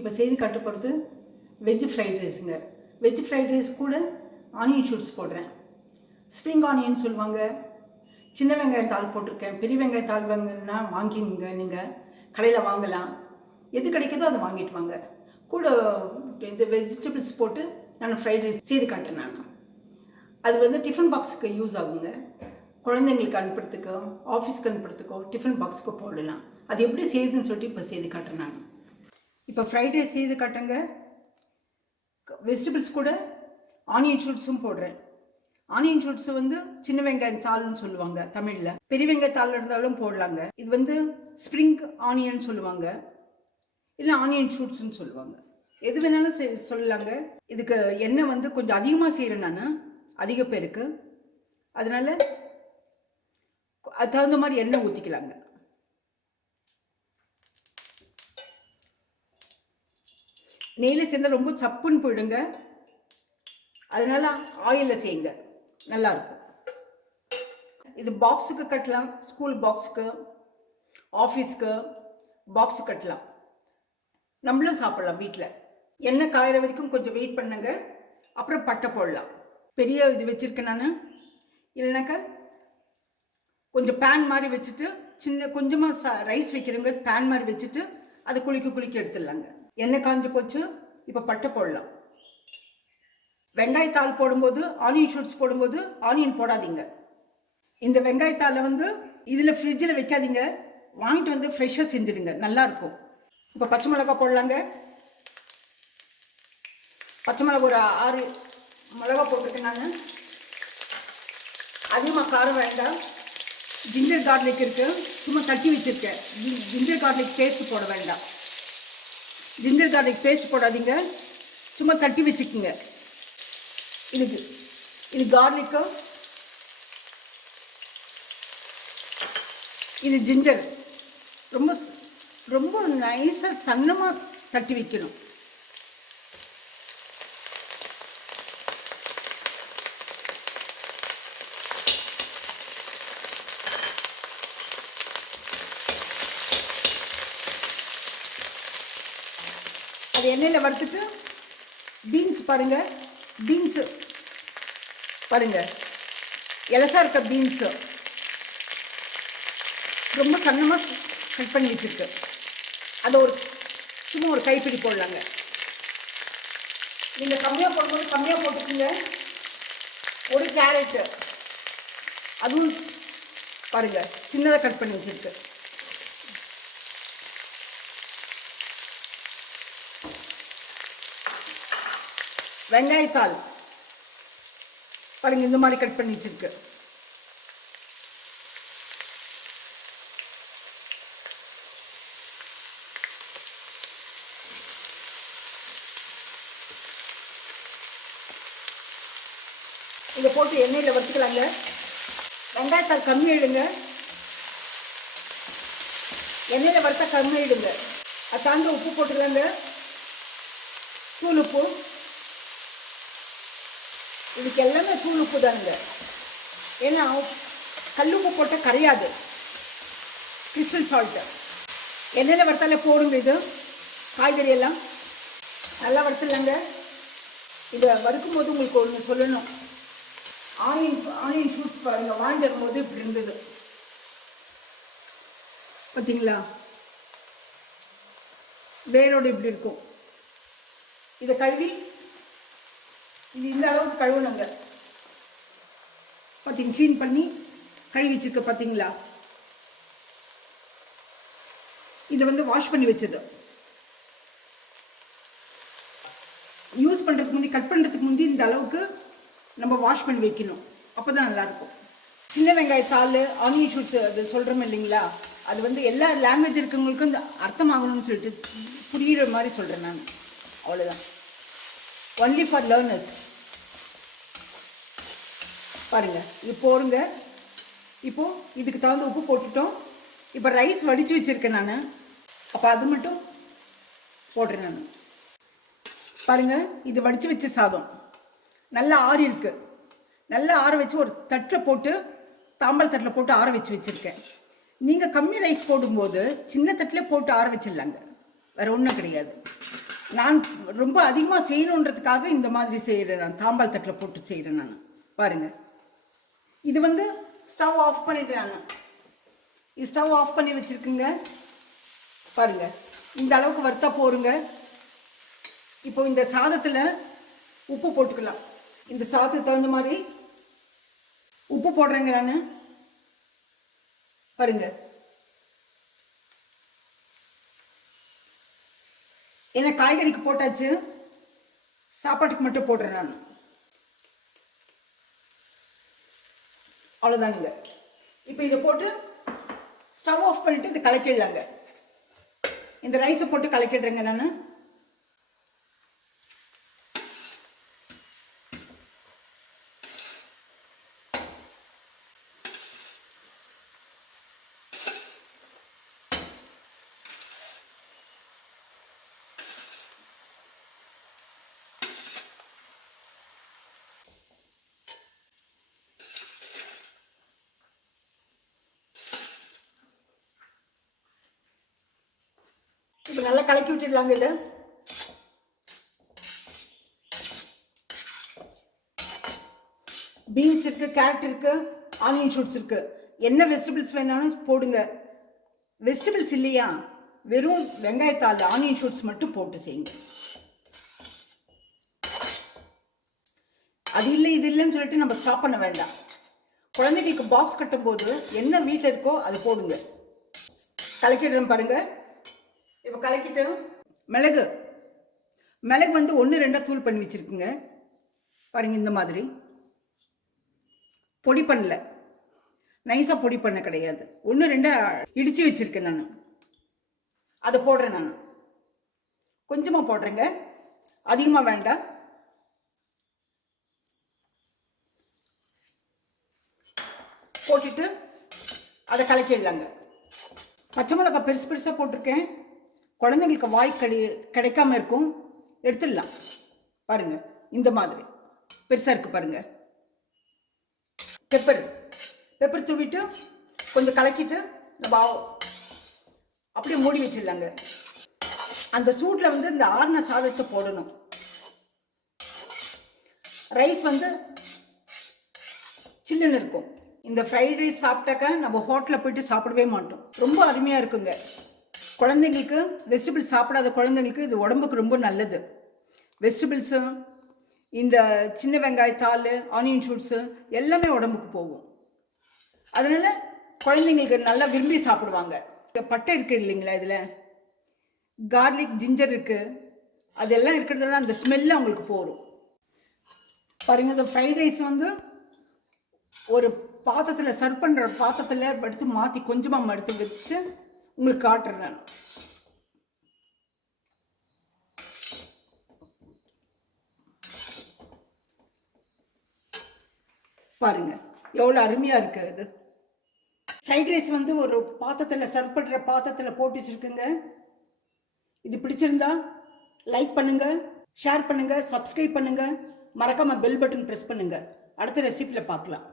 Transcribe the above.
இப்போ செய்து காட்டப்படுறது வெஜ் ஃப்ரைட் ரைஸுங்க. வெஜ் ஃப்ரைட் ரைஸ் கூட ஆனியன் ஷூட்ஸ் போடுறேன். ஸ்ப்ரிங் ஆனியன் சொல்லுவாங்க. சின்ன வெங்காயம் தாள் போட்டிருக்கேன். பெரிய வெங்காயம் தாள் வாங்கினா வாங்கிங்க, நீங்கள் கடையில் வாங்கலாம். எது கிடைக்குதோ அதை வாங்கிட்டு வாங்க. கூட இந்த வெஜிடபிள்ஸ் போட்டு நான் ஃப்ரைட் ரைஸ் செய்து காட்டேன். அது டிஃபன் பாக்ஸுக்கு யூஸ் ஆகுங்க. குழந்தைங்களுக்கு அனுப்புறதுக்கோ, ஆஃபீஸ்க்கு அனுப்புறதுக்கோ, டிஃபன் பாக்ஸுக்கு போடலாம். அது எப்படி செய்யுதுன்னு சொல்லிட்டு இப்போ செய்து காட்டுறேன். நான் இப்போ ஃப்ரைட் ரைஸ் செய்து காட்டுங்க. வெஜிடபிள்ஸ் கூட ஆனியன் ஷூட்ஸும் போடுறேன். ஆனியன் ஷூட்ஸ் சின்ன வெங்காயம் தாள்னு சொல்லுவாங்க தமிழில். பெரிய வெங்காய தாள் இருந்தாலும் போடலாங்க. இது ஸ்ப்ரிங் ஆனியன் சொல்லுவாங்க, இல்லை ஆனியன் ஷூட்ஸ்ன்னு சொல்லுவாங்க. எது வேணாலும் சொல்லலாங்க. இதுக்கு எண்ணெய் கொஞ்சம் அதிகமாக செய்கிறேன் நான், அதிக பேருக்கு. அதனால் அது தகுந்த மாதிரி எண்ணெய் ஊற்றிக்கலாங்க. நெய்யில் சேர்ந்தால் ரொம்ப சப்புன்னு போயிடுங்க. அதனால் ஆயிலில் செய்யுங்க, நல்லாயிருக்கும். இது பாக்ஸுக்கு கட்டலாம், ஸ்கூல் பாக்ஸுக்கு, ஆஃபீஸ்க்கு பாக்ஸுக்கு கட்டலாம். நம்மளும் சாப்பிட்லாம் வீட்டில். எண்ணெய் காயிற வரைக்கும் கொஞ்சம் வெயிட் பண்ணுங்க. அப்புறம் பட்டை போடலாம். பெரிய இது வச்சுருக்கேன் நான். இல்லைனாக்கா கொஞ்சம் பேன் மாதிரி வச்சுட்டு, கொஞ்சமாக ரைஸ் வைக்கிறவங்க பேன் மாதிரி வச்சுட்டு அதை குளிக்க எடுத்துடலாங்க. எண்ணெய் காஞ்சு போச்சு. இப்போ பட்டை போடலாம். வெங்காயத்தாள் போடும்போது, ஆனியன் ஷூட்ஸ் போடும்போது ஆனியன் போடாதீங்க. இந்த வெங்காயத்தாளை இதில் ஃப்ரிட்ஜில் வைக்காதீங்க. வாங்கிட்டு ஃப்ரெஷ்ஷாக செஞ்சுடுங்க, நல்லாயிருக்கும். இப்போ பச்சை மிளகா போடலாங்க. பச்சை மிளகா ஒரு 6 மிளகா போட்டிருக்கேன் நான். அதிகமாக காரம் வேண்டாம். ஜிஞ்சர் கார்லிக் இருக்குது, சும்மா தட்டி வச்சுருக்கேன். ஜிஞ்சர் கார்லிக் பேஸ்ட் போட வேண்டாம். ஜிஞ்சர் கார்லிக் பேஸ்ட் போடாதீங்க, சும்மா தட்டி வச்சுக்குங்க. இது கார்லிக்கும், இது ஜிஞ்சர். ரொம்ப ரொம்ப நைஸாக சன்னமாக தட்டி வைக்கணும். அது எண்ணெயில் வறுத்துட்டு பீன்ஸ் பாருங்கள். பீன்ஸு பாருங்கள், எலசாக இருக்க பீன்ஸு ரொம்ப சன்னமாக கட் பண்ணி வச்சுருக்கு. அதை சும்மா ஒரு கைப்பிடி போடலாங்க. நீங்கள் கம்மியாக போடும்போது கம்மியாக போட்டுக்கோங்க. ஒரு கேரட்டு, அதுவும் பாருங்கள் சின்னதாக கட் பண்ணி வச்சுருக்கு. வெங்காயத்தாள் பாருங்க, இந்த மாதிரி கட் பண்ணி வச்சிருக்கு. இதை போட்டு எண்ணெயில் வறுத்துக்கலாங்க. வெங்காயத்தாள் கம்மி ஆயிடுங்க. எண்ணெயில் வறுத்தா கம்மி ஆயிடுங்க. அது தாண்டி உப்பு போட்டுக்கலாங்க, தூள் உப்பு. இதுக்கு எல்லாமே தூள் உப்பு தானுங்க. ஏன்னா கல் உப்பு போட்டால் கரையாது, கிறிஸ்டல் சால்ட்டு. எண்ணெயில் வறுத்தாலே போடுங்க. இது காய்கறி எல்லாம் நல்லா வறுத்துடலாங்க. இதை வறுக்கும் போது உங்களுக்கு ஒன்று சொல்லணும். ஆனியன் ஷூட்ஸ் பாருங்கள், வாங்கிடும் போது இப்படி இருந்தது பார்த்தீங்களா? வேரோடு இப்படி இருக்கும். இதை கழுவி இது இந்த அளவுக்கு கழுவணுங்க. பார்த்தீங்க, க்ளீன் பண்ணி கழுவி வச்சுருக்க பார்த்தீங்களா? இதை வாஷ் பண்ணி வச்சது. யூஸ் பண்ணுறதுக்கு முந்தி, கட் பண்ணுறதுக்கு முந்தி இந்த அளவுக்கு நம்ம வாஷ் பண்ணி வைக்கணும். அப்போ தான் நல்லாயிருக்கும். சின்ன வெங்காயத்தாள் ஆனியன் ஷூட்ஸ் அது சொல்கிறோம் இல்லைங்களா? அது எல்லா லாங்குவேஜ் இருக்கவங்களுக்கும் இந்த அர்த்தமாகணும்னு சொல்லிட்டு புரிகிற மாதிரி சொல்கிறேன் நான். அவ்வளோதான். Only for learners. பாருங்கள், இது போடுங்க. இப்போது இதுக்கு தகுந்த உப்பு போட்டுட்டோம். இப்போ ரைஸ் வடித்து வச்சுருக்கேன் நான். அப்போ அது மட்டும் போடுறேன் நான். பாருங்கள், இது வடித்து வச்ச சாதம் நல்லா ஆறி இருக்குது. நல்லா ஆற வச்சு ஒரு தட்டில் போட்டு, தாம்பல் தட்டில் போட்டு ஆற வச்சுருக்கேன். நீங்கள் கம்மி ரைஸ் போடும்போது சின்ன தட்டில் போட்டு ஆற வச்சிடலாங்க, வேறு ஒன்றும் கிடையாது. நான் ரொம்ப அதிகமாக செய்யணுன்றதுக்காக இந்த மாதிரி செய்கிறேன். நான் தாம்பால் தட்டில் போட்டு செய்கிறேன். நான் பாருங்கள், இது வந்து ஸ்டவ் ஆஃப் பண்ணிட்டேன். நான் இது ஸ்டவ் ஆஃப் பண்ணி வச்சுருக்குங்க. பாருங்கள், இந்த அளவுக்கு வறுத்தா போருங்க. இப்போ இந்த சாதத்தில் உப்பு போட்டுக்கலாம். இந்த சாதத்துக்கு தகுந்த மாதிரி உப்பு போடுறேங்க நான். பாருங்க, ஏன்னா காய்கறிக்கு போட்டாச்சு, சாப்பாட்டுக்கு மட்டும் போடுறேன் நான். அவ்வளோதானுங்க. இப்போ இதை போட்டு ஸ்டவ் ஆஃப் பண்ணிட்டு இதை கலக்கிடலாங்க. இந்த ரைஸை போட்டு கலக்கிடுறேங்க நான். இப்போ நல்லா கலக்கி விட்டுடலாங்க. இதை பீன்ஸ் இருக்கு, கேரட் இருக்கு, ஆனியன் ஷூட்ஸ் இருக்கு. என்ன வெஜிடபிள்ஸ் வேணாலும் போடுங்க. வெஜிடபிள்ஸ் இல்லையா, வெறும் வெங்காயத்தாள் ஆனியன் ஷூட்ஸ் மட்டும் போட்டு செய்யுங்க. அது இல்லை இது இல்லைன்னு சொல்லிட்டு நம்ம ஸ்டாப் பண்ண வேண்டாம். குழந்தைகளுக்கு பாக்ஸ் கட்டும் போது என்ன வீட்டில் இருக்கோ அது போடுங்க. கலக்கிடுறேன் பாருங்க. இப்போ கலக்கிட்டு மிளகு வந்து 1-2 தூள் பண்ணி வச்சுருக்குங்க. பாருங்க, இந்த மாதிரி பொடி பண்ணல, நைஸாக பொடி பண்ண கிடையாது. 1-2 இடித்து வச்சுருக்கேன் நான். அதை போடுறேன் நான். கொஞ்சமாக போடுறேங்க, அதிகமாக வேண்டாம். போட்டுட்டு அதை கலக்கிடலாங்க. பச்சை மிளகாய் பெருசு பெருசாக போட்டிருக்கேன். குழந்தைங்களுக்கு வாய் கிடைக்காம இருக்கும், எடுத்துடலாம். பாருங்க, இந்த மாதிரி பெருசாக இருக்குது பாருங்க. பெப்பர் தூவிட்டு கொஞ்சம் கலக்கிட்டு நம்ம அப்படியே மூடி வச்சிடலாங்க. அந்த சூட்டில் வந்து இந்த ஆறுன சாதத்தை போடணும். ரைஸ் வந்து சில்லுன்னு இருக்கும். இந்த ஃப்ரைட் ரைஸ் சாப்பிட்டாக்க நம்ம ஹோட்டலில் போயிட்டு சாப்பிடவே மாட்டோம். ரொம்ப அருமையாக இருக்குங்க. குழந்தைங்களுக்கு, வெஜிடபிள்ஸ் சாப்பிடாத குழந்தைங்களுக்கு இது உடம்புக்கு ரொம்ப நல்லது. வெஜிடபிள்ஸு, இந்த சின்ன வெங்காயத்தாள், ஆனியன் ஷூட்ஸு எல்லாமே உடம்புக்கு போகும். அதனால் குழந்தைங்களுக்கு நல்லா விரும்பி சாப்பிடுவாங்க. பட்டை இருக்குது இல்லைங்களா, இதில் கார்லிக், ஜிஞ்சர் இருக்குது. அதெல்லாம் இருக்கிறதுனால அந்த ஸ்மெல்லு அவங்களுக்கு போகும். பாருங்கள், இந்த ஃப்ரைட் ரைஸ் வந்து ஒரு பாத்திரத்தில் சர்வ் பண்ணுற பாத்திரத்தில் எடுத்து மாற்றி கொஞ்சமாக எடுத்து வச்சு உங்களுக்கு காட்டுறேன் நான். பாருங்க, எவ்வளோ அருமையாக இருக்குது. இது ஃப்ரைட் ரைஸ் வந்து ஒரு பாத்திரத்தில் சர்வ் பண்ணுற பாத்திரத்தில் போட்டு வச்சுருக்குங்க. இது பிடிச்சிருந்தா லைக் பண்ணுங்கள், ஷேர் பண்ணுங்கள், சப்ஸ்கிரைப் பண்ணுங்கள், மறக்காமல் பெல் பட்டன் ப்ரெஸ் பண்ணுங்கள். அடுத்த ரெசிபியில் பார்க்கலாம்.